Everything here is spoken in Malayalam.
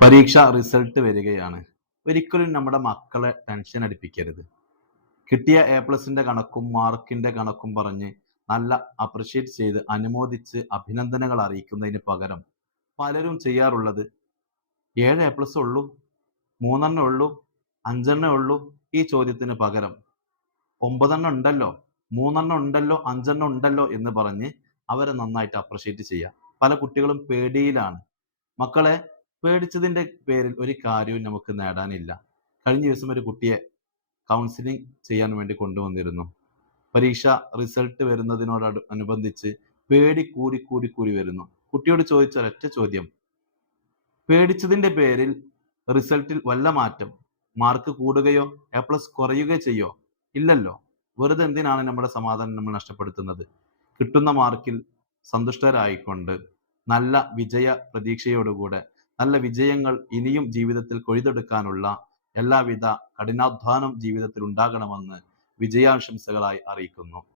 പരീക്ഷ റിസൾട്ട് വരികയാണ്. ഒരിക്കലും നമ്മുടെ മക്കളെ ടെൻഷൻ അടിപ്പിക്കരുത്. കിട്ടിയ എ പ്ലസിന്റെ കണക്കും മാർക്കിന്റെ കണക്കും പറഞ്ഞ് നല്ല അപ്രിഷ്യേറ്റ് ചെയ്ത് അനുമോദിച്ച് അഭിനന്ദനങ്ങൾ അറിയിക്കുന്നതിന് പകരം പലരും ചെയ്യാറുള്ളത് ഏഴ് എ പ്ലസ് ഉള്ളൂ മൂന്നെണ്ണേ ഉള്ളൂ അഞ്ചെണ്ണേ ഉള്ളൂ ഈ ചോദ്യത്തിന് പകരം. ഒമ്പതെണ്ണം ഉണ്ടല്ലോ മൂന്നെണ്ണം ഉണ്ടല്ലോ അഞ്ചെണ്ണം ഉണ്ടല്ലോ എന്ന് പറഞ്ഞ് അവരെ നന്നായിട്ട് അപ്രിഷ്യേറ്റ് ചെയ്യുക പല കുട്ടികളും പേടിയിലാണ്. മക്കളെ പേടിച്ചതിന്റെ പേരിൽ ഒരു കാര്യവും നമുക്ക് നേടാനില്ല. കഴിഞ്ഞ ദിവസം ഒരു കുട്ടിയെ കൗൺസിലിംഗ് ചെയ്യാൻ വേണ്ടി കൊണ്ടുവന്നിരുന്നു. പരീക്ഷ റിസൾട്ട് വരുന്നതിനോട് അനുബന്ധിച്ച് പേടി കൂടി കൂടി കൂടി വരുന്നു. കുട്ടിയോട് ചോദിച്ച ഒരൊറ്റ ചോദ്യം. പേടിച്ചതിന്റെ പേരിൽ റിസൾട്ടിൽ വല്ല മാറ്റം? മാർക്ക് കൂടുകയോ എ പ്ലസ് കുറയുകയോ ചെയ്യോ? ഇല്ലല്ലോ. വെറുതെ എന്തിനാണ് നമ്മുടെ സമാധാനം നമ്മൾ നഷ്ടപ്പെടുത്തുന്നത്? കിട്ടുന്ന മാർക്കിൽ സന്തുഷ്ടരായിക്കൊണ്ട് നല്ല വിജയ പ്രതീക്ഷയോടുകൂടെ നല്ല വിജയങ്ങൾ ഇനിയും ജീവിതത്തിൽ കൊയ്തെടുക്കാനുള്ള എല്ലാവിധ കഠിനാധ്വാനം ജീവിതത്തിൽ ഉണ്ടാകണമെന്ന് വിജയാശംസകളായി അറിയിക്കുന്നു.